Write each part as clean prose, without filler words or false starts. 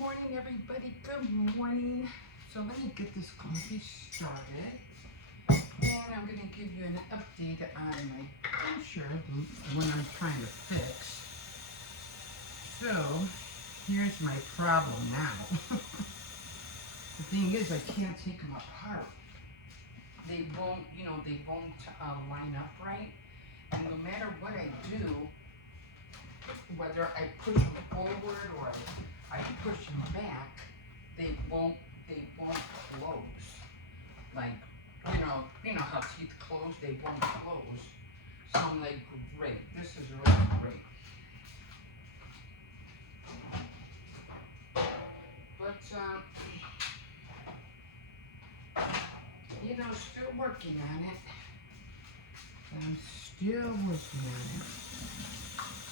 morning, everybody. Good morning. So let me get this coffee started. And I'm going to give you an update on my picture, the one I'm trying to fix. So here's my problem now. The thing is, I can't take them apart. They won't, line up right. And no matter what I do, whether I push them forward or I push them back, they won't close. Like, you know how teeth close, they won't close. So I'm like, great, this is really great. But, still working on it. I'm still working on it.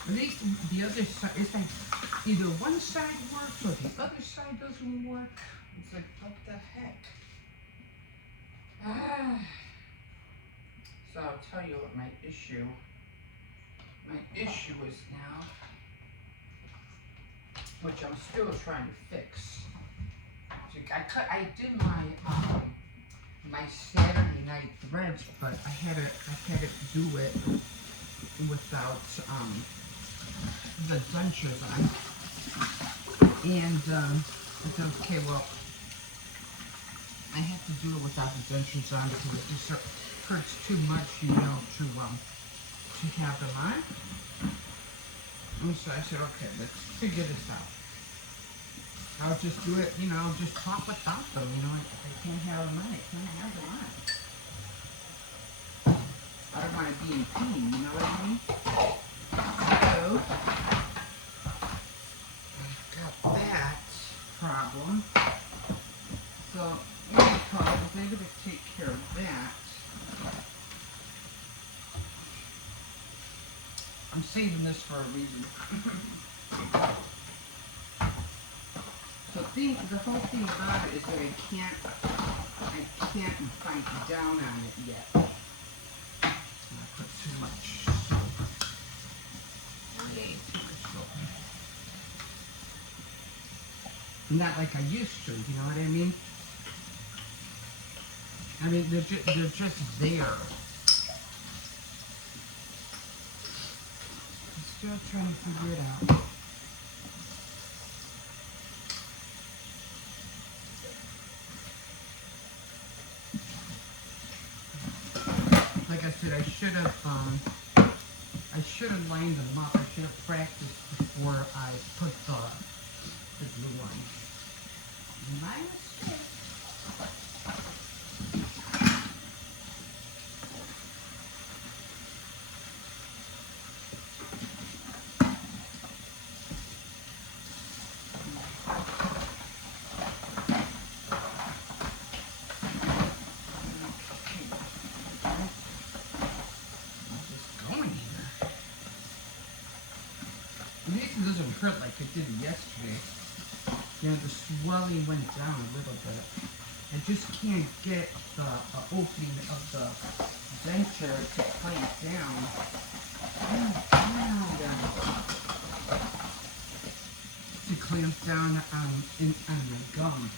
At least the other side, it's like either one side works or the other side doesn't work. It's like, what the heck? So I'll tell you what my issue is now, which I'm still trying to fix. So I did my Saturday night threads, but I had to do it without the dentures on. And I said, okay, well, I have to do it without the dentures on because it just hurts too much, to have them on. And so I said, okay, let's figure this out. I'll just do it, just talk without them, if I can't have them on, I can't have them on. I don't want to be in pain, you know what I mean? So, I've got that problem. So, I was able to take care of that. I'm saving this for a reason. So the whole thing about it is that I can't bite down on it yet. I put too much soap. Way too much soap. Not like I used to, you know what I mean? I mean, they're just there. I'm still trying to figure it out. Like I said, I should have lined them up. I should have practiced before I put the glue on. My mistake. At least it doesn't hurt like it did yesterday. The swelling went down a little bit. I just can't get the opening of the denture to clamp down. To clamp down on my gum.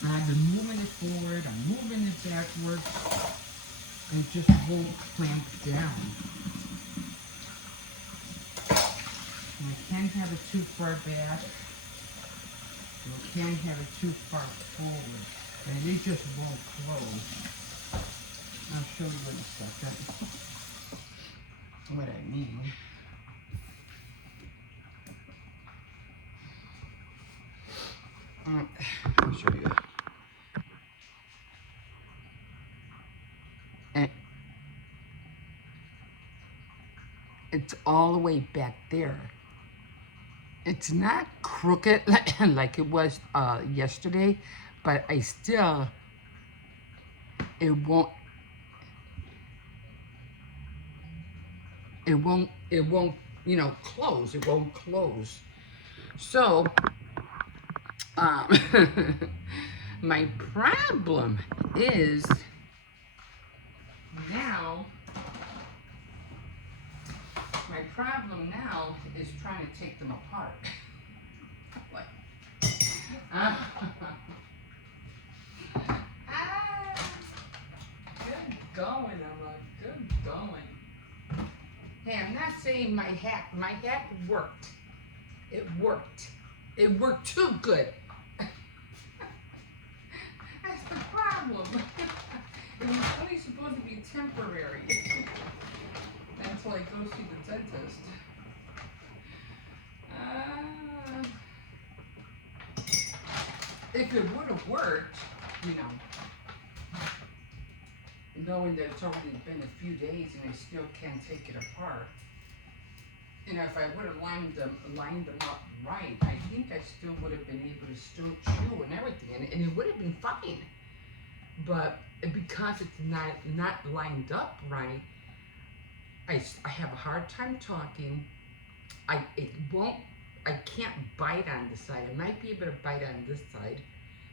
And I've been moving it forward, I'm moving it backwards, and it just won't clamp down. And I can't have it too far back. And I can't have it too far forward. And it just won't close. I'll show you in a second what I mean. Let me show you. And it's all the way back there. It's not crooked like it was yesterday, but I still, it won't close. It won't close. So, my problem is now, my problem now is trying to take them apart. Good going, Emma. Good going. Hey, I'm not saying my hat worked. It worked. It worked too good. That's the problem. It was only supposed to be temporary until I go see the dentist. If it would have worked, knowing that it's already been a few days and I still can't take it apart, if I would have lined them up right, I think I still would have been able to still chew and everything, and it would have been fine. But because it's not lined up right, I have a hard time talking. I can't bite on this side. I might be able to bite on this side,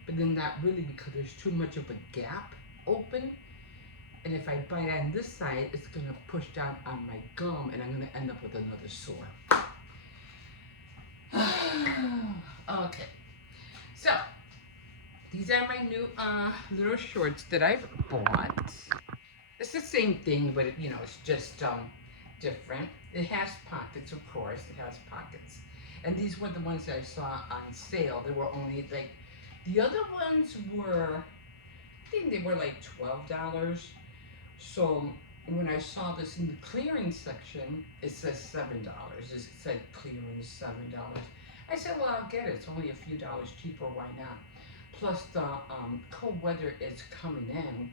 but then not really because there's too much of a gap open. And if I bite on this side, it's going to push down on my gum and I'm going to end up with another sore. Okay. So, these are my new little shorts that I've bought. It's the same thing, but it's just different. It has pockets, of course. It has pockets. And these were the ones that I saw on sale. They were only like, the other ones were, I think they were like $12. So when I saw this in the clearance section, it says $7. It said clearance $7. I said, well, I'll get it. It's only a few dollars cheaper. Why not? Plus the cold weather is coming in.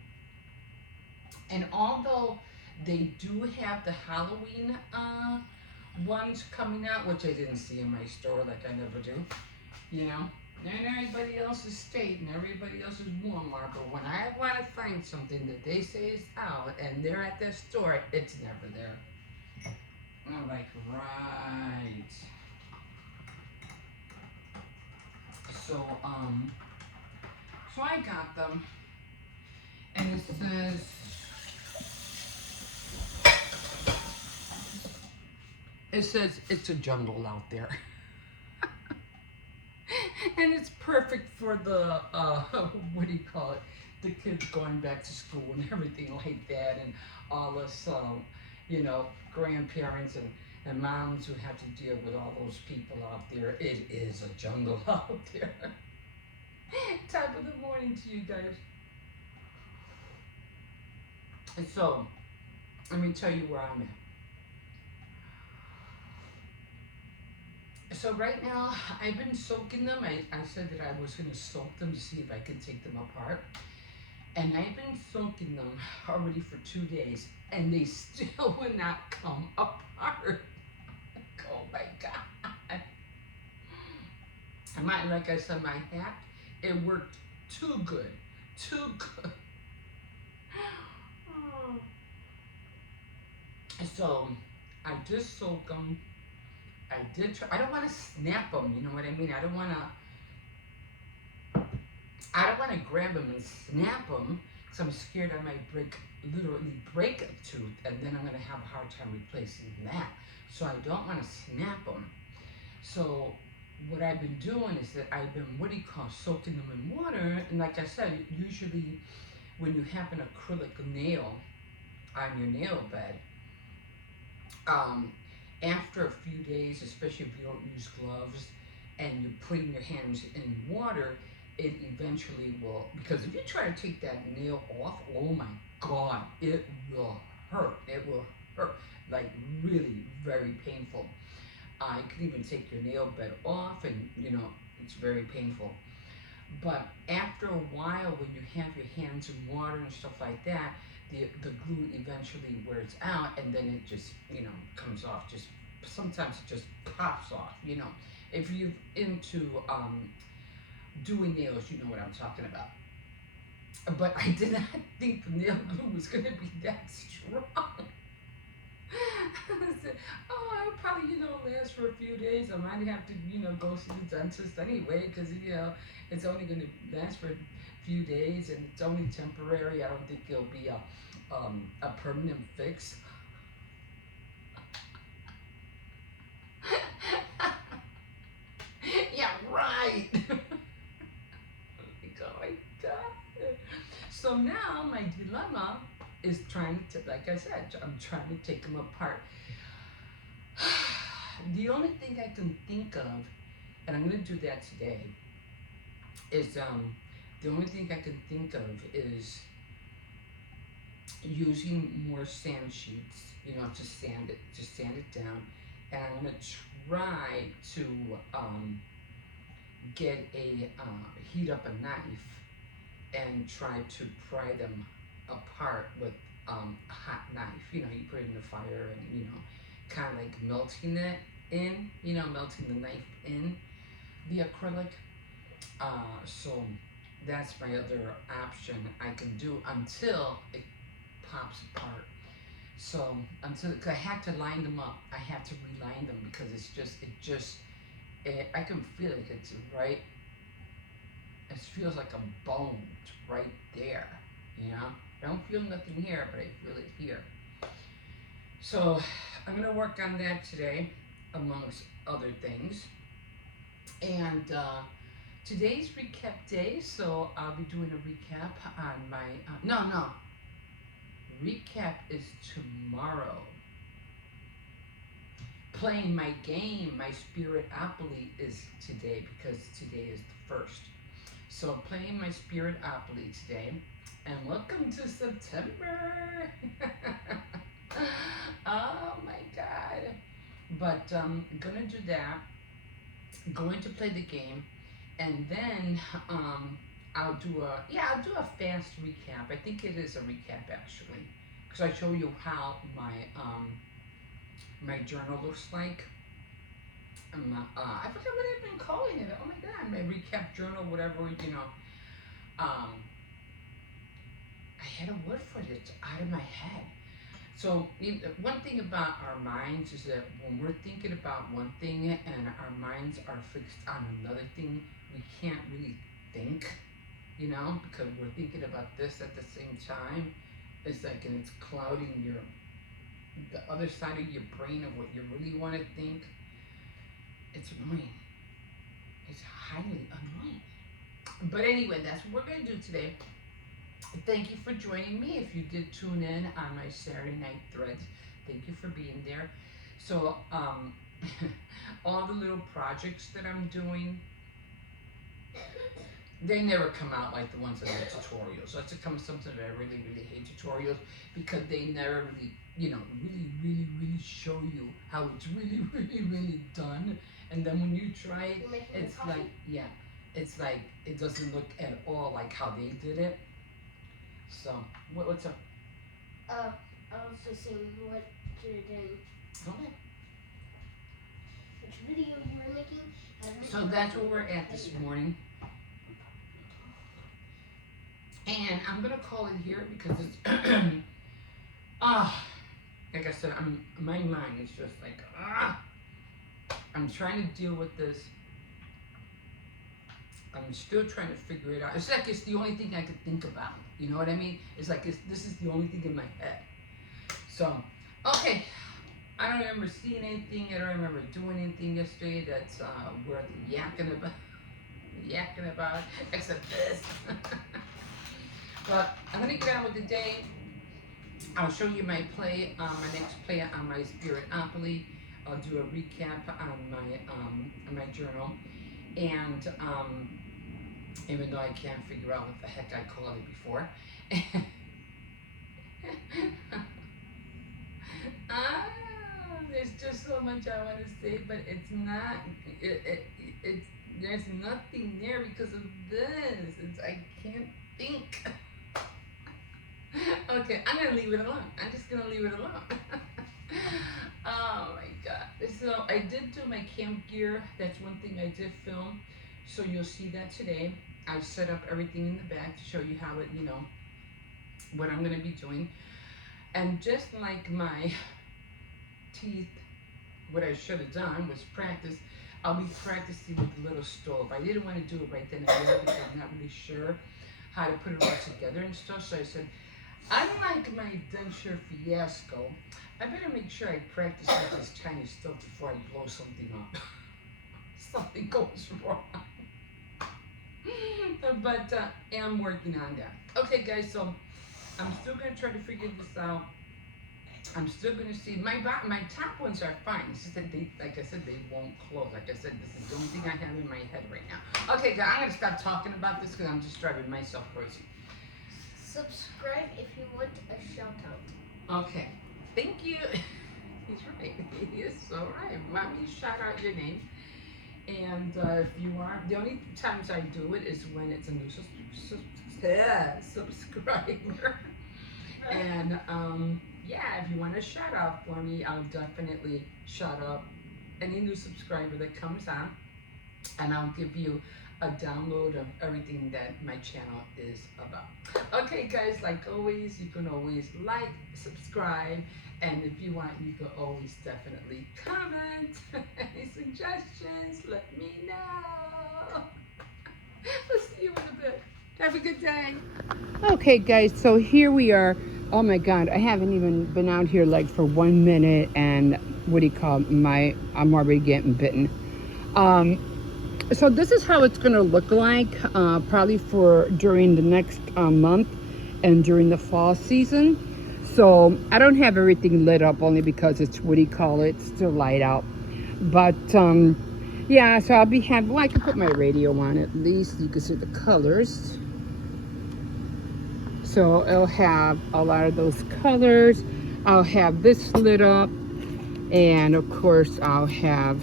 And although they do have the Halloween ones coming out, which I didn't see in my store like I never do, and everybody else's state and everybody else's Walmart, but when I want to find something that they say is out and they're at their store, it's never there. And I'm like, right. So I got them, and it says it's a jungle out there. And it's perfect for the, what do you call it, the kids going back to school and everything like that, and all us, grandparents and moms who have to deal with all those people out there. It is a jungle out there. Top of the morning to you guys. And so, let me tell you where I'm at. So right now, I've been soaking them. I said that I was going to soak them to see if I could take them apart. And I've been soaking them already for 2 days, and they still will not come apart. Oh my God. And like I said, my hat, it worked too good. Too good. Oh. So, I just soak them. I did try. I don't want to snap them. You know what I mean? I don't want to grab them and snap them because I'm scared I might literally break a tooth, and then I'm going to have a hard time replacing that. So I don't want to snap them. So what I've been doing is that I've been soaking them in water. And like I said, usually when you have an acrylic nail on your nail bed, after a few days, especially if you don't use gloves and you're putting your hands in water, it eventually will, because if you try to take that nail off, oh my God, it will hurt. It will hurt, like really very painful. You can even take your nail bed off and, it's very painful. But after a while, when you have your hands in water and stuff like that, the glue eventually wears out, and then it just, comes off. Sometimes it just pops off, If you're into doing nails, you know what I'm talking about. But I did not think the nail glue was going to be that strong. I said, I'll probably, last for a few days. I might have to, go see the dentist anyway, because, it's only going to last for a few days, and it's only temporary. I don't think it'll be a permanent fix. Yeah, right. dilemma is trying to, like I said, I'm trying to take them apart. The only thing I can think of, and I'm going to do that today, is the only thing I can think of is using more sand sheets, you know, to sand it down. And I'm going to try to get a heat up a knife and try to pry them apart with a hot knife. You know, you put it in the fire and, you know, kind of like melting it in, you know, melting the knife in the acrylic. So that's my other option I can do until it pops apart. So until, cause I have to line them up, I have to reline them because I can feel it. It's right. It feels like a bone right there. You know, I don't feel nothing here, but I feel it here. So I'm gonna work on that today, amongst other things. And today's recap day, so I'll be doing a recap on my recap is tomorrow. Playing my game, my Spiritopoly, is today because today is the 1st. So I'm playing my Spiritopoly today, and welcome to September. Oh my God! But I'm gonna do that. Going to play the game, and then I'll do a fast recap. I think it is a recap actually, because I show you how my journal looks like. I forgot what I've been calling it. Oh my God, my recap journal, whatever, you know. I had a word for it. It's out of my head. So one thing about our minds is that when we're thinking about one thing and our minds are fixed on another thing, we can't really think, you know, because we're thinking about this at the same time. It's like, and it's clouding the other side of your brain of what you really want to think. It's annoying. It's highly annoying. But anyway, that's what we're going to do today. Thank you for joining me. If you did tune in on my Saturday night threads, thank you for being there. So, all the little projects that I'm doing, they never come out like the ones in the tutorials. That's something that I really, really hate tutorials, because they never really, you know, really show you how it's really, really done. And then when you try it, it's like, yeah, it's like, it doesn't look at all like how they did it. So, what's up? I was just saying what you're doing. Okay. Which video you were making. So that's where we're at this morning. And I'm going to call it here because it's, like I said, my mind is just like, I'm trying to deal with this. I'm still trying to figure it out. It's like it's the only thing I could think about. You know what I mean? It's like this is the only thing in my head. So, okay. I don't remember seeing anything. I don't remember doing anything yesterday that's worth yakking about, except this. But I'm gonna get on with the day. I'll show you my play, my next play on my Spiritopoly. I'll do a recap on my journal, and even though I can't figure out what the heck I called it before. There's just so much I want to say, but it's not. There's nothing there because of this. I can't think. Okay, I'm gonna leave it alone. I'm just gonna leave it alone. Oh my God. So I did do my camp gear. That's one thing I did film. So you'll see that today. I've set up everything in the back to show you how it, you know, what I'm gonna be doing. And just like my teeth, what I should have done was practice. I'll be practicing with the little stove. I didn't want to do it right then and there because I'm not really sure how to put it all together and stuff. So I said, unlike my denture fiasco, I better make sure I practice with this tiny stuff before I blow something up. Something goes wrong. But I'm working on that. Okay, guys, so I'm still gonna try to figure this out. I'm still gonna see my top ones are fine. It's just that they, like I said, they won't close. Like I said, this is the only thing I have in my head right now. Okay, guys, I'm gonna stop talking about this because I'm just driving myself crazy. Subscribe if you want a shout out. Okay, thank you. He's right. He is so right. Let me shout out your name. And if you are, the only times I do it is when it's a new subscriber. And yeah, if you want to shout out for me, I'll definitely shout out any new subscriber that comes on, and I'll give you a download of everything that my channel is about. Okay, guys, like always, you can always like, subscribe, and if you want, you can always definitely comment. Any suggestions, let me know. We'll see you in a bit. Have a good day. Okay, guys, so here we are. Oh my God, I haven't even been out here like for 1 minute, and what do you call I'm already getting bitten. So this is how it's gonna look like, probably for during the next month and during the fall season. So I don't have everything lit up only because it's, what do you call it, still light out. But yeah, so I'll be having, well, I can put my radio on at least, you can see the colors. So it'll have a lot of those colors. I'll have this lit up, and of course I'll have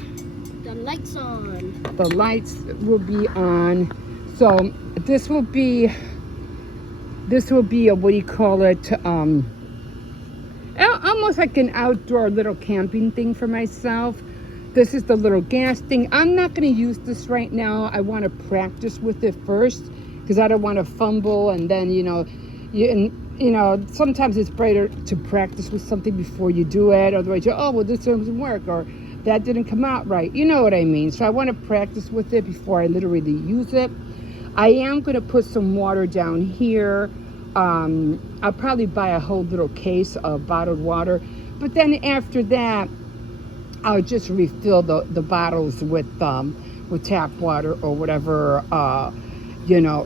the lights on. The lights will be on. So this will be a, what do you call it, almost like an outdoor little camping thing for myself. This is the little gas thing. I'm not going to use this right now. I want to practice with it first because I don't want to fumble, and then you know, sometimes it's better to practice with something before you do it. Otherwise, oh, well, this doesn't work, or that didn't come out right. You know what I mean? So I want to practice with it before I literally use it. I am going to put some water down here. I'll probably buy a whole little case of bottled water. But then after that, I'll just refill the bottles with tap water or whatever,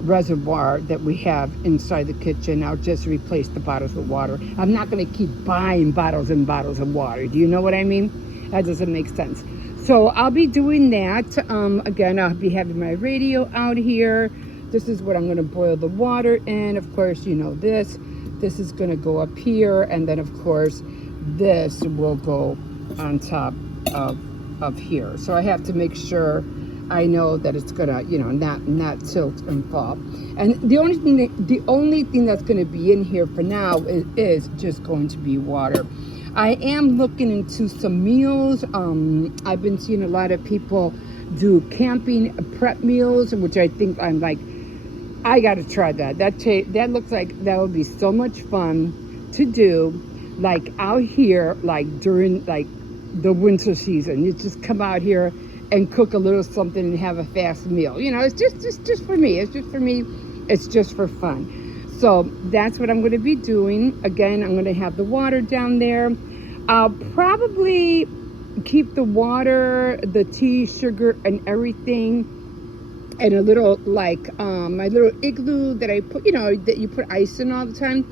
reservoir that we have inside the kitchen. I'll just replace the bottles with water. I'm not going to keep buying bottles and bottles of water. Do you know what I mean? That doesn't make sense. So I'll be doing that. Again, I'll be having my radio out here. This is what I'm going to boil the water in. Of course, you know this. This is going to go up here. And then, of course, this will go on top of here. So I have to make sure I know that it's gonna, not tilt and fall. And the only thing that's gonna be in here for now is just going to be water. I am looking into some meals. I've been seeing a lot of people do camping prep meals, which I think I'm like, I gotta try that. That looks like that would be so much fun to do, like out here, like during like the winter season. You just come out here and cook a little something and have a fast meal. You know, it's just for me. It's just for me. It's just for fun. So that's what I'm going to be doing. Again, I'm going to have the water down there. I'll probably keep the water, the tea, sugar, and everything in a little, like, my little igloo that I put, that you put ice in all the time.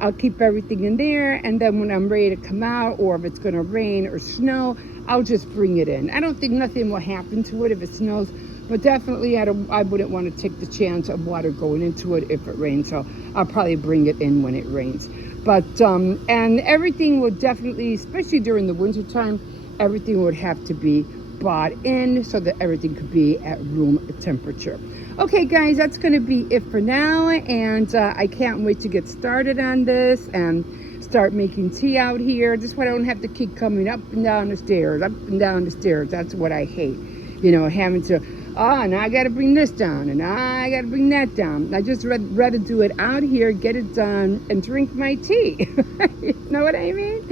I'll keep everything in there, and then when I'm ready to come out, or if it's going to rain or snow, I'll just bring it in. I don't think nothing will happen to it if it snows, but definitely I wouldn't want to take the chance of water going into it if it rains, so I'll probably bring it in when it rains. But, and everything will definitely, especially during the winter time, everything would have to be bought in so that everything could be at room temperature. Okay, guys, that's going to be it for now, and I can't wait to get started on this and start making tea out here. Just what I don't have to keep coming up and down the stairs, up and down the stairs. That's what I hate, having to, now I got to bring this down, and I got to bring that down. I just rather do it out here, get it done, and drink my tea. You know what I mean?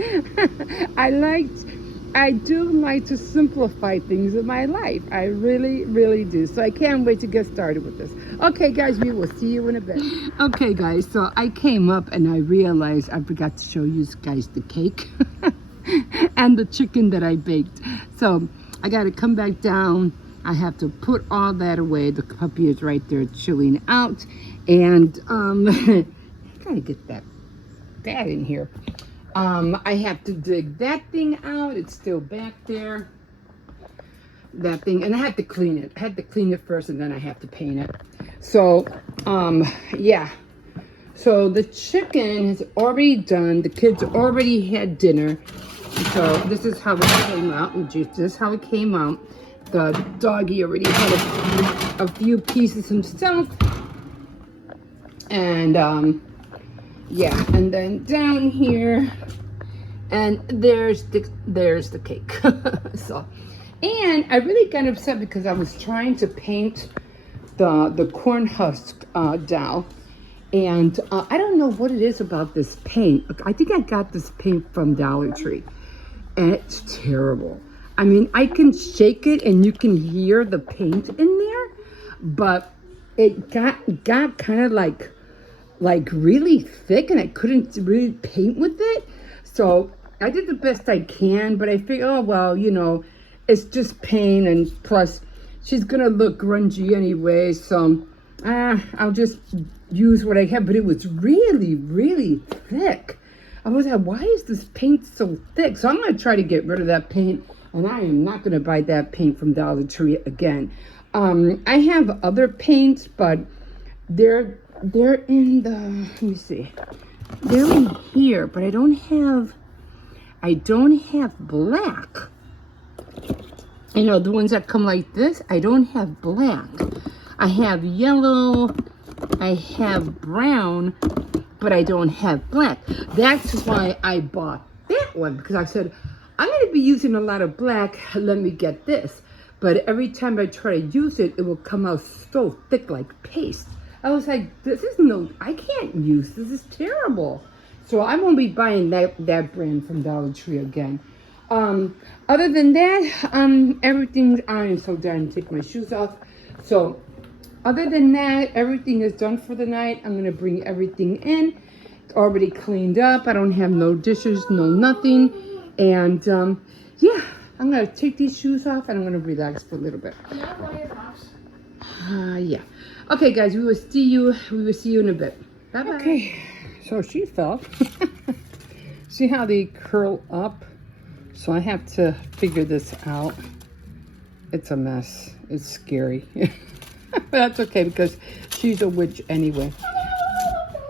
I do like to simplify things in my life. I really, really do. So I can't wait to get started with this. Okay, guys, we will see you in a bit. Okay, guys, so I came up and I realized I forgot to show you guys the cake and the chicken that I baked. So I got to come back down. I have to put all that away. The puppy is right there chilling out. And I got to get that that in here. I have to dig that thing out. It's still back there. That thing, and I had to clean it. I had to clean it first, and then I have to paint it. So, yeah. So the chicken is already done. The kids already had dinner. So this is how it came out. This is how it came out. The doggy already had a few pieces himself. And, yeah. And then down here, and there's the cake. So, and I really got upset because I was trying to paint the corn husk doll. And I don't know what it is about this paint. I think I got this paint from Dollar Tree. And it's terrible. I mean, I can shake it and you can hear the paint in there. But it got kind of like really thick, and I couldn't really paint with it. So I did the best I can, but I figured, oh, well, you know, it's just paint, and plus she's gonna look grungy anyway, so I'll just use what I have. But it was really, really thick. I was like, why is this paint so thick? So I'm gonna try to get rid of that paint, and I am not gonna buy that paint from Dollar Tree again. I have other paints, but they're in the, let me see, they're in here, but I don't have black. You know, the ones that come like this, I don't have black. I have yellow, I have brown, but I don't have black. That's why I bought that one, because I said, I'm going to be using a lot of black, let me get this. But every time I try to use it, it will come out so thick like paste. I was like, I can't use this. This is terrible. So I won't be buying that brand from Dollar Tree again. Other than that, everything's on. So done. Take my shoes off. So other than that, everything is done for the night. I'm going to bring everything in. It's already cleaned up. I don't have no dishes, no nothing. And yeah, I'm going to take these shoes off and I'm going to relax for a little bit. Can I buy your house? Yeah. Okay, guys, we will see you in a bit. Bye-bye. Okay, so she fell. See how they curl up? So I have to figure this out. It's a mess. It's scary. But that's okay because she's a witch anyway.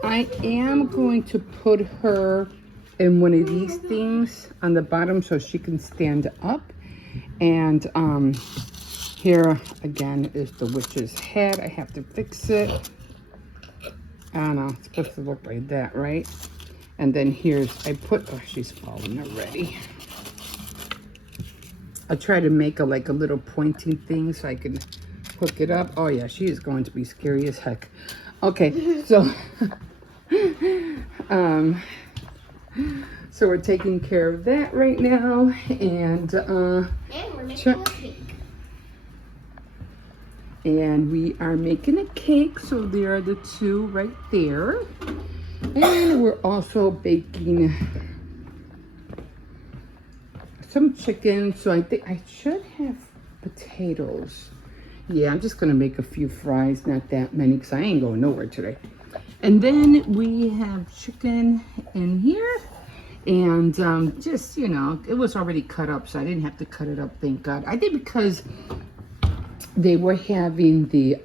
I am going to put her in one of these things on the bottom so she can stand up. And here again is the witch's head. I have to fix it. I don't know, it's supposed to look like that, right? And then here's, oh, she's falling already. I'll try to make a little pointing thing so I can hook it up. Oh yeah, she is going to be scary as heck. Okay, so so we're taking care of that right now, and we're making a cake. And we are making a cake, so there are the two right there. And we're also baking some chicken, so I think I should have potatoes. Yeah, I'm just gonna make a few fries, not that many, because I ain't going nowhere today. And then we have chicken in here, and just, you know, it was already cut up, so I didn't have to cut it up, thank God. I did because they were having the,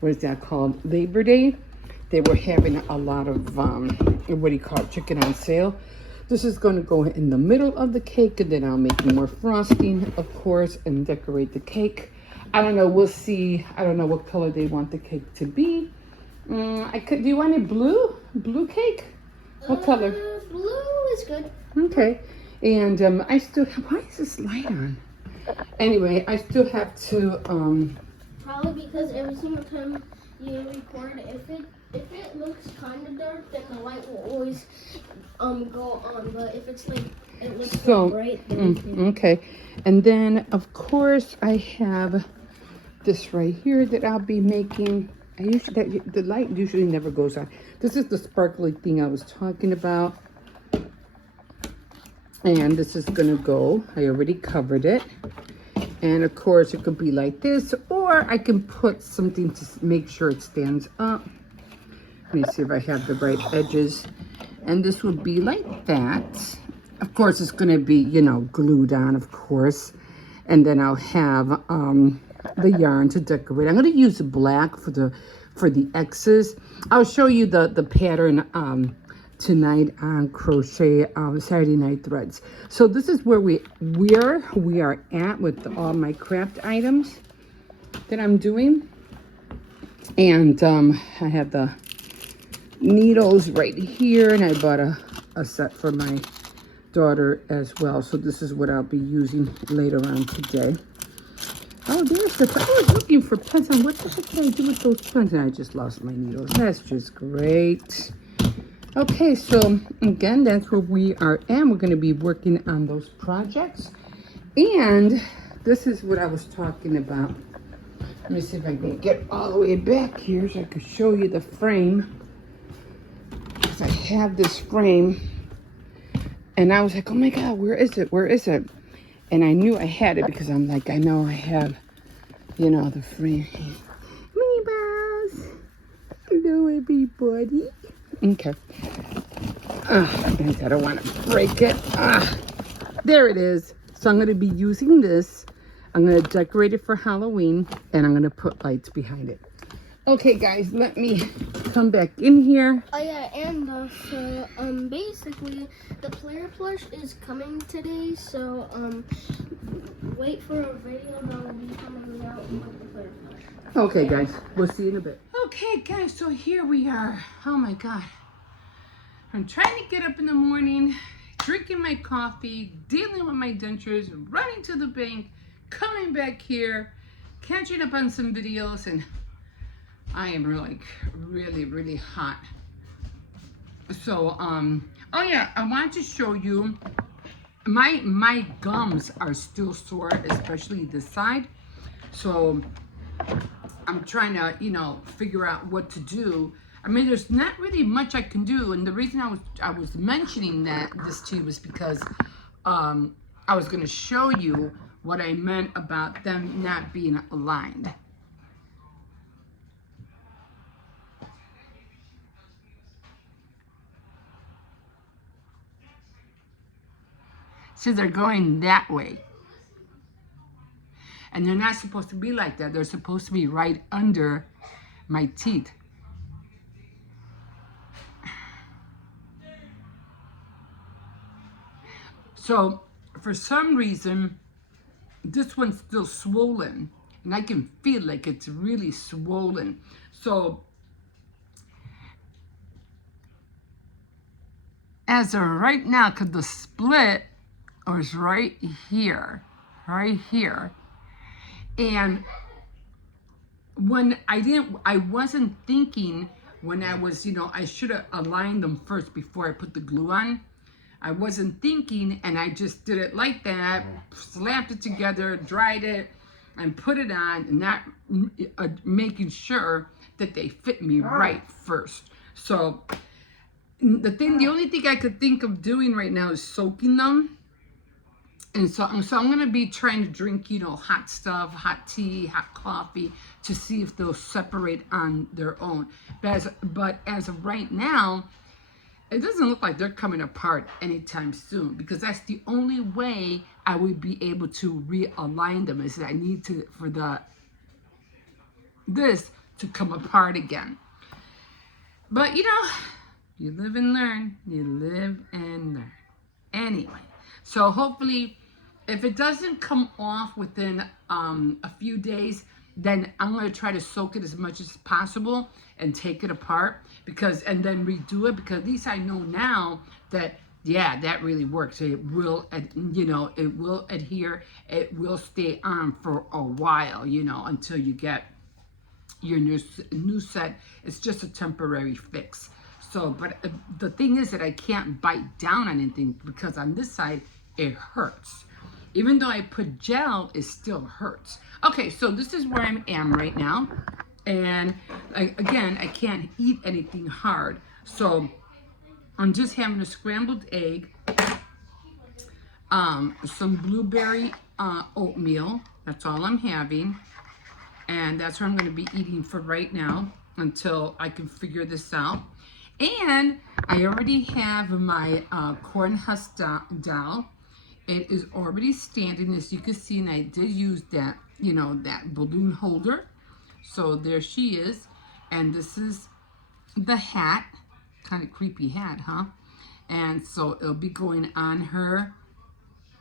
what is that called? Labor Day. They were having a lot of, what do you call it, chicken on sale. This is going to go in the middle of the cake, and then I'll make more frosting, of course, and decorate the cake. I don't know, we'll see. I don't know what color they want the cake to be. Do you want it blue? Blue cake? What color? Blue is good. Okay. And I still have, why is this light on? Anyway, I still have to Probably because every single time you record, if it looks kind of dark, then the light will always go on. But if it's like it looks so bright, then okay. And then of course I have this right here that I'll be making. The light usually never goes on. This is the sparkly thing I was talking about. And this is gonna go, I already covered it. And of course it could be like this, or I can put something to make sure it stands up. Let me see if I have the right edges. And this would be like that. Of course, it's going to be, you know, glued on, of course. And then I'll have the yarn to decorate. I'm going to use black for the X's. I'll show you the pattern tonight on Crochet Saturday Night Threads. So this is where we are at with all my craft items that I'm doing. And I have the needles right here, and I bought a set for my daughter as well. So this is what I'll be using later on today. Oh, there's the, I was looking for pens, and what the heck did I do with those pens? And I just lost my needles. That's just great. Okay, so again, that's where we are at. We're going to be working on those projects. And this is what I was talking about. Let me see if I can get all the way back here so I can show you the frame. Because I have this frame. And I was like, oh my God, where is it? Where is it? And I knew I had it because I'm like, I know I have, you know, the frame. Minnie Mouse. Hello, everybody. Okay. I don't want to break it. There it is. So I'm going to be using this. I'm going to decorate it for Halloween, and I'm going to put lights behind it. Okay, guys, let me come back in here. Oh yeah, and so basically the player plush is coming today. So wait for a video that will be coming out with the player plush. Okay, guys, we'll see you in a bit. Okay, guys, so here we are. Oh my God, I'm trying to get up in the morning, drinking my coffee, dealing with my dentures, running to the bank, coming back here, catching up on some videos, and I am really hot. So, oh yeah, I wanted to show you, my gums are still sore, especially this side. So I'm trying to, you know, figure out what to do. I mean, there's not really much I can do. And the reason I was mentioning this to you was because I was going to show you what I meant about them not being aligned. So they're going that way. And they're not supposed to be like that. They're supposed to be right under my teeth. So for some reason, this one's still swollen. And I can feel like it's really swollen. So as of right now, because the split was right here. And when I wasn't thinking when I was, you know, I should have aligned them first before I put the glue on. I wasn't thinking, and I just did it like that, slapped it together, dried it, and put it on, and not making sure that they fit me right first. So the only thing I could think of doing right now is soaking them. And so I'm going to be trying to drink, you know, hot stuff, hot tea, hot coffee, to see if they'll separate on their own. But as of right now, it doesn't look like they're coming apart anytime soon, because that's the only way I would be able to realign them, is that I need to, for this to come apart again. But, you know, you live and learn. You live and learn. Anyway, so hopefully, if it doesn't come off within a few days, then I'm going to try to soak it as much as possible and take it apart, and then redo it, because at least I know now that, yeah, that really works. It will, you know, it will adhere. It will stay on for a while, you know, until you get your new set. It's just a temporary fix. So, but the thing is that I can't bite down on anything, because on this side, it hurts. Even though I put gel, it still hurts. Okay, so this is where I am right now. And again, I can't eat anything hard. So I'm just having a scrambled egg, some blueberry oatmeal. That's all I'm having. And that's what I'm going to be eating for right now until I can figure this out. And I already have my corn husk doll. It is already standing, as you can see, and I did use that, you know, that balloon holder. So there she is. And this is the hat. Kind of creepy hat, huh? And so it'll be going on her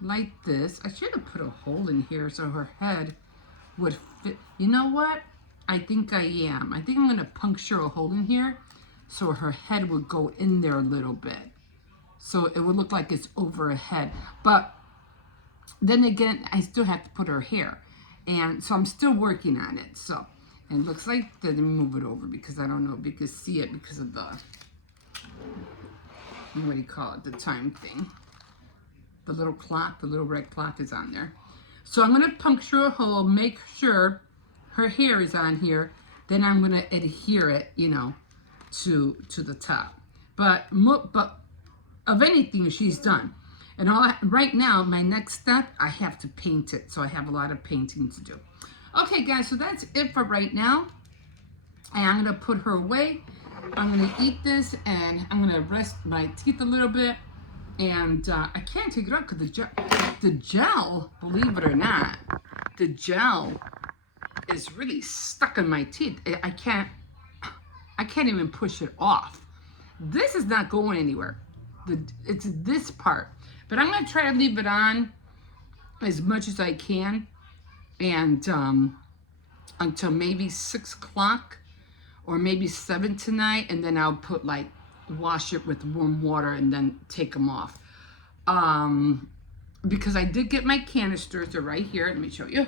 like this. I should have put a hole in here so her head would fit. You know what? I think I am. I think I'm going to puncture a hole in here so her head would go in there a little bit. So it would look like it's over her head. But then again, I still have to put her hair. And so I'm still working on it. So it looks like, let me move it over because I don't know if you can see it because of the, what do you call it, the time thing. The little clock, the little red clock is on there. So I'm going to puncture a hole, make sure her hair is on here. Then I'm going to adhere it, you know, to the top. But of anything, she's done. And right now, my next step, I have to paint it. So I have a lot of painting to do. Okay, guys, so that's it for right now. And I'm going to put her away. I'm going to eat this, and I'm going to rest my teeth a little bit. And I can't take it out because the gel, believe it or not, the gel is really stuck in my teeth. I can't even push it off. This is not going anywhere. It's this part. But I'm going to try to leave it on as much as I can, and until maybe 6 o'clock or maybe 7 tonight, and then I'll put wash it with warm water and then take them off. Because I did get my canisters. They're right here. Let me show you.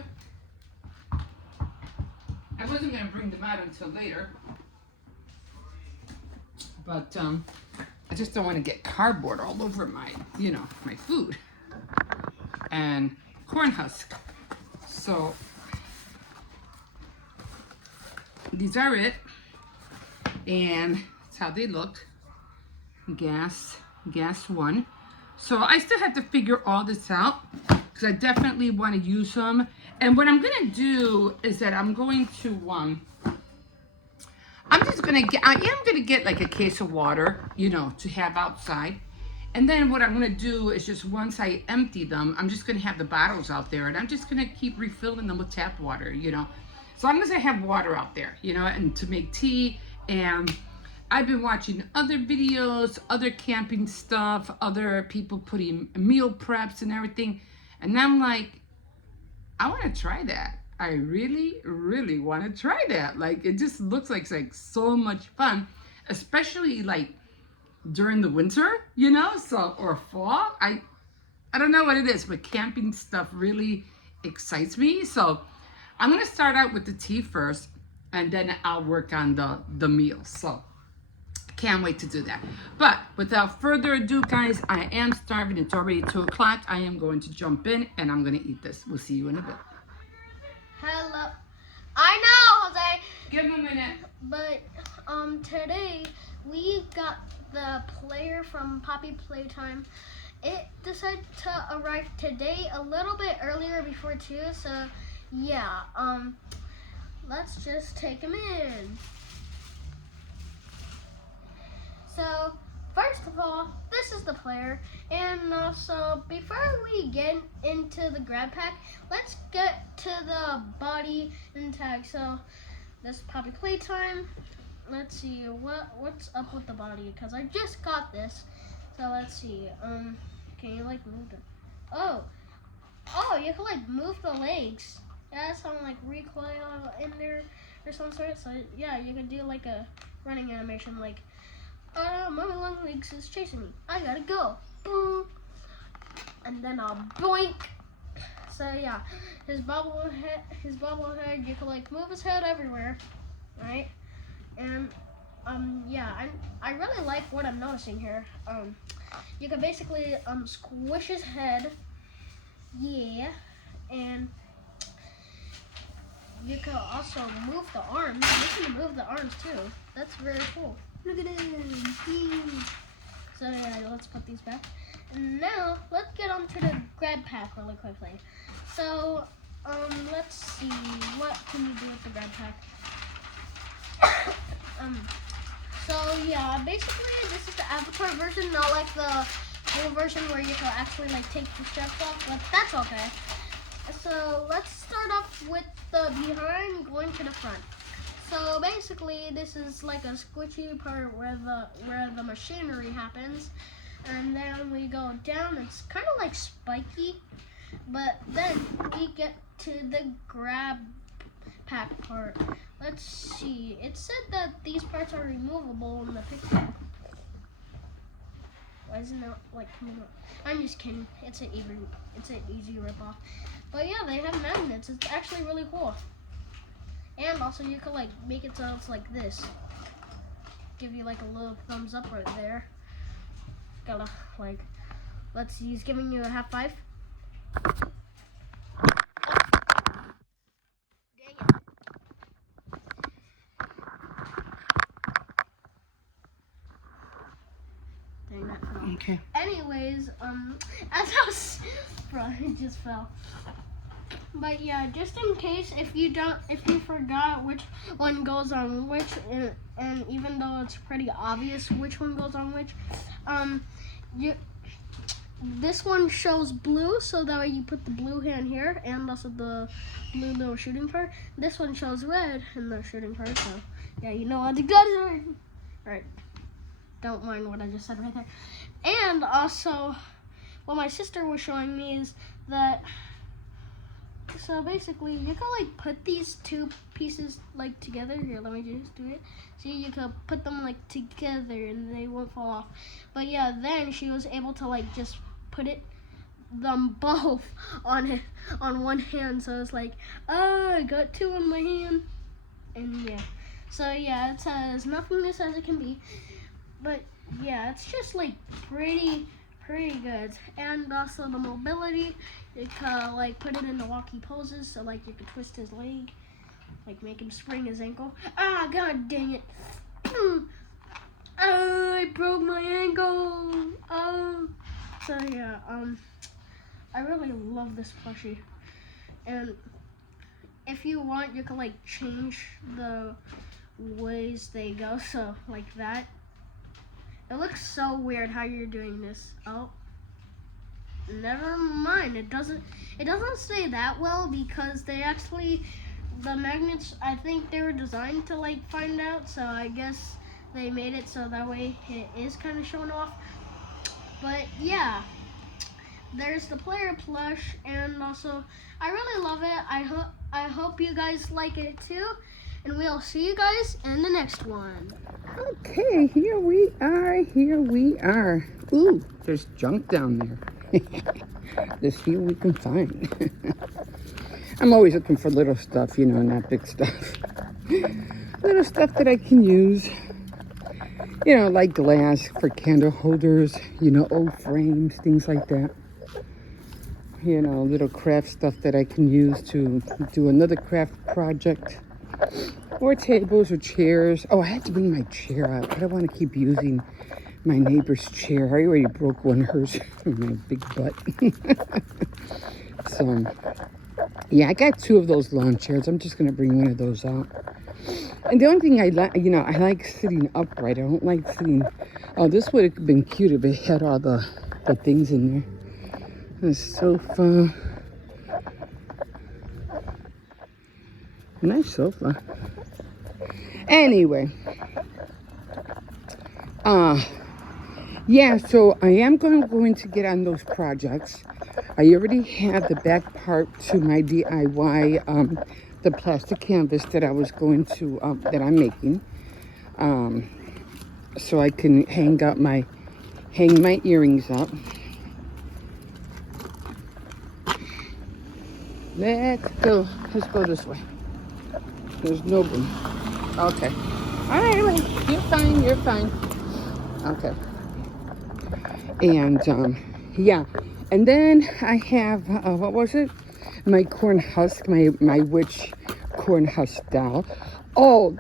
I wasn't going to bring them out until later. But I just don't want to get cardboard all over my, you know, my food. And corn husk. So these are it. And that's how they look. Gas 1. So I still have to figure all this out because I definitely want to use them. And what I'm going to do is that I'm going to I am going to get like a case of water, you know, to have outside. And then what I'm going to do is just once I empty them, I'm just going to have the bottles out there, and I'm just going to keep refilling them with tap water, you know. So long as I have water out there, you know, and to make tea. And I've been watching other videos, other camping stuff, other people putting meal preps and everything. And I'm like, I want to try that. I really, really want to try that. Like, it just looks like so much fun, especially like during the winter, you know, so, or fall. I don't know what it is, but camping stuff really excites me. So I'm going to start out with the tea first, and then I'll work on the meals. So can't wait to do that. But without further ado, guys, I am starving. It's already 2 o'clock. I am going to jump in, and I'm going to eat this. We'll see you in a bit. Hello. I know, Jose. Give him a minute. But today we got the player from Poppyplaytime. It decided to arrive today a little bit earlier before 2. So yeah, let's just take him in. So first of all, this is the player, and also before we get into the grab pack, let's get to the body and tag. So this Poppyplaytime. Let's see what's up with the body, because I just got this. So let's see. Can you like move it? Oh, you can like move the legs. Yeah, some like recoil in there or some sort. So yeah, you can do like a running animation, like my long legs is chasing me. I gotta go. Boom. And then I'll boink. So yeah, his bobblehead, you can like move his head everywhere, right? And yeah, I really like what I'm noticing here. You can basically squish his head, yeah, and you can also move the arms. You can move the arms too. That's very cool. Look at him. So yeah, let's put these back. And now let's get on to the grab pack really quickly. So let's see, what can you do with the grab pack? So yeah, basically this is the avatar version, not like the full version where you can actually like take the straps off, but that's okay. So let's start off with the behind going to the front. So basically this is like a squishy part where the machinery happens, and then we go down. It's kind of like spiky, but then we get to the grab pack part. Let's see. It said that these parts are removable in the picture. Why isn't it like coming up? I'm just kidding. It's an easy ripoff. But yeah, they have magnets. It's actually really cool. And also you can like make it so it's like this. Give you like a little thumbs up right there. Gotta like, let's see, he's giving you a half five. Okay. Anyways, as I was, bro, it just fell. But yeah, just in case if you forgot which one goes on which, and even though it's pretty obvious which one goes on which, this one shows blue, so that way you put the blue hand here, and also the blue little shooting part. This one shows red in the shooting part, so yeah, you know what to go. Right. Don't mind what I just said right there. And also, what my sister was showing me is that, so basically, you can like put these two pieces like together. Here, let me just do it. See, you can put them like together and they won't fall off. But yeah, then she was able to like just put them both on one hand. So it's like, oh, I got two in my hand. And yeah, so yeah, it's as nothingness as it can be. But yeah, it's just like pretty good. And also the mobility, you can like put it into walkie poses, so like you can twist his leg, like make him spring his ankle. Ah, god dang it. Oh, I broke my ankle. Oh. So yeah, I really love this plushie. And if you want, you can like change the ways they go, so like that. It looks so weird how you're doing this. Oh, never mind. It doesn't stay that well because they actually, the magnets, I think they were designed to like find out. So I guess they made it so that way it is kind of showing off. But yeah, there's the player plush, and also I really love it. I hope you guys like it too. And we'll see you guys in the next one. Okay, here we are. Ooh, there's junk down there. Let's see what we can find. I'm always looking for little stuff, you know, not big stuff. Little stuff that I can use. You know, like glass for candle holders, you know, old frames, things like that. You know, little craft stuff that I can use to do another craft project. Or tables or chairs. Oh, I had to bring my chair out, but I want to keep using my neighbor's chair. I already broke one of hers from my big butt. So, yeah, I got two of those lawn chairs. I'm just going to bring one of those out. And the only thing I like, you know, I like sitting upright. I don't like sitting... Oh, this would have been cute if it had all the things in there. The sofa. Nice sofa. Anyway, yeah, so I am going to get on those projects. I already have the back part to my DIY, the plastic canvas that I was going to, that I'm making, so I can hang my earrings up. Let's go this way. There's no room. Okay. All right. You're fine. Okay. And, yeah. And then I have, what was it? My corn husk, my witch corn husk doll. Oh,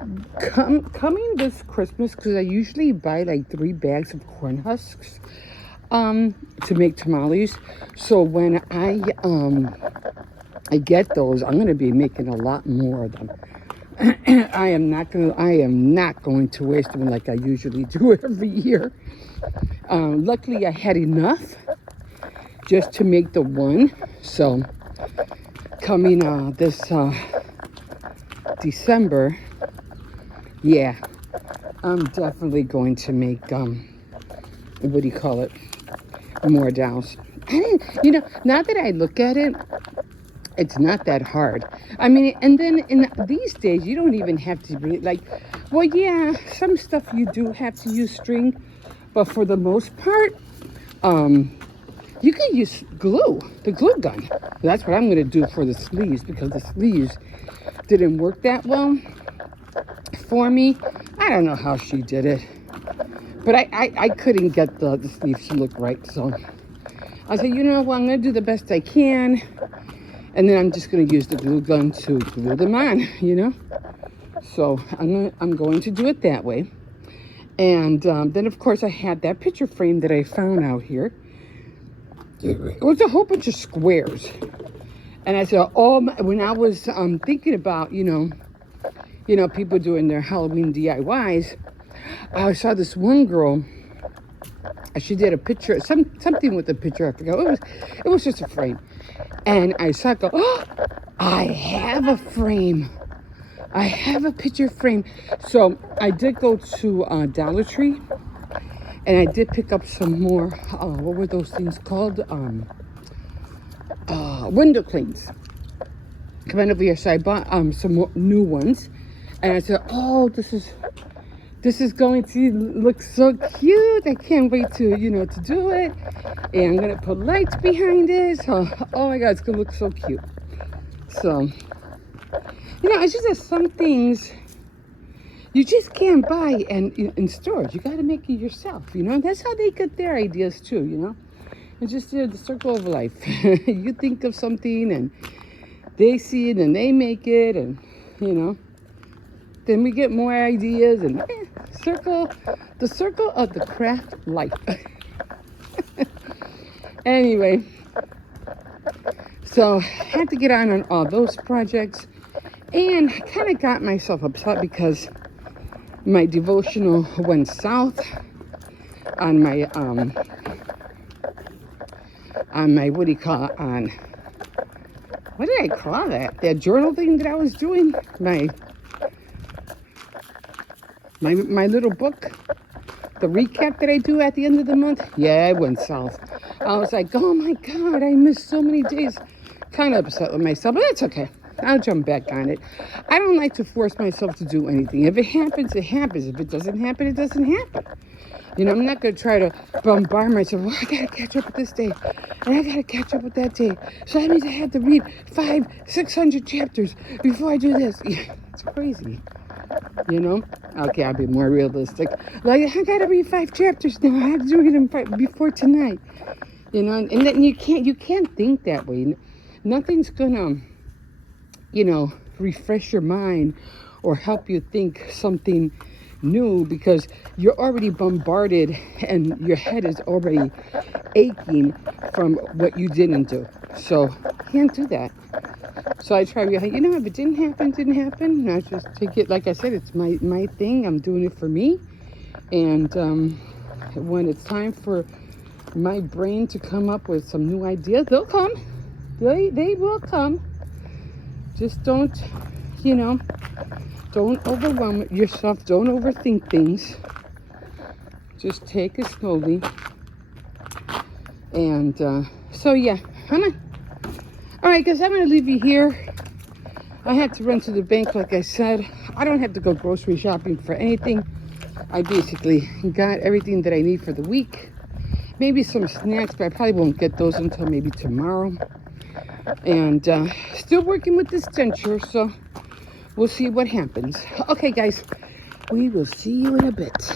coming this Christmas, because I usually buy like 3 bags of corn husks, to make tamales. So when I get those, I'm going to be making a lot more of them. I am not going to waste them like I usually do every year. Luckily, I had enough just to make the one. So coming this December, yeah, I'm definitely going to make what do you call it? More dolls. Now that I look at it, it's not that hard. I mean, and then in these days, you don't even have to be like, well, yeah, some stuff you do have to use string, but for the most part, you can use glue, the glue gun. That's what I'm going to do for the sleeves, because the sleeves didn't work that well for me. I don't know how she did it, but I couldn't get the sleeves to look right. So I said, you know what, I'm going to do the best I can. And then I'm just going to use the glue gun to glue them on, So I'm going to do it that way. And then, of course, I had that picture frame that I found out here. It was a whole bunch of squares. And I said, when I was thinking about, people doing their Halloween DIYs, I saw this one girl. She did a picture, something with a picture. I forgot. It was just a frame. And I saw it go, oh, I have a frame. I have a picture frame. So I did go to Dollar Tree, and I did pick up some more, what were those things called? Window cleans. Come on over here. So I bought some more new ones. And I said, oh, this is going to look so cute. I can't wait to, to do it. And I'm going to put lights behind it. So, oh my God, it's going to look so cute. So, it's just that some things you just can't buy in stores. You got to make it yourself, That's how they get their ideas too, It's just the circle of life. You think of something and they see it and they make it, and, then we get more ideas, and the circle of the craft life. Anyway, so I had to get on all those projects, and I kind of got myself upset because my devotional went south on my what do you call it, what did I call that journal thing that I was doing, my little book, the recap that I do at the end of the month. Yeah, it went south. I was like, oh my God, I missed so many days. Kind of upset with myself, but that's okay. I'll jump back on it. I don't like to force myself to do anything. If it happens, it happens. If it doesn't happen, it doesn't happen. I'm not going to try to bombard myself. Well, I got to catch up with this day, and I got to catch up with that day. So that means I have to read 500-600 chapters before I do this. Yeah, it's crazy. Okay, I'll be more realistic. Like, I gotta read 5 chapters now. I have to read them before tonight. And then you can't think that way. Nothing's gonna, refresh your mind or help you think something new, because you're already bombarded and your head is already aching from what you didn't do. So can't do that. So I try to be like, if it didn't happen, didn't happen. And I just take it, like I said, it's my thing. I'm doing it for me. And when it's time for my brain to come up with some new ideas, they'll come. They will come. Just don't, don't overwhelm yourself. Don't overthink things. Just take it slowly. And so, yeah, come on. All right, guys, I'm going to leave you here. I had to run to the bank, like I said. I don't have to go grocery shopping for anything. I basically got everything that I need for the week. Maybe some snacks, but I probably won't get those until maybe tomorrow. And still working with this denture, so we'll see what happens. Okay, guys, we will see you in a bit.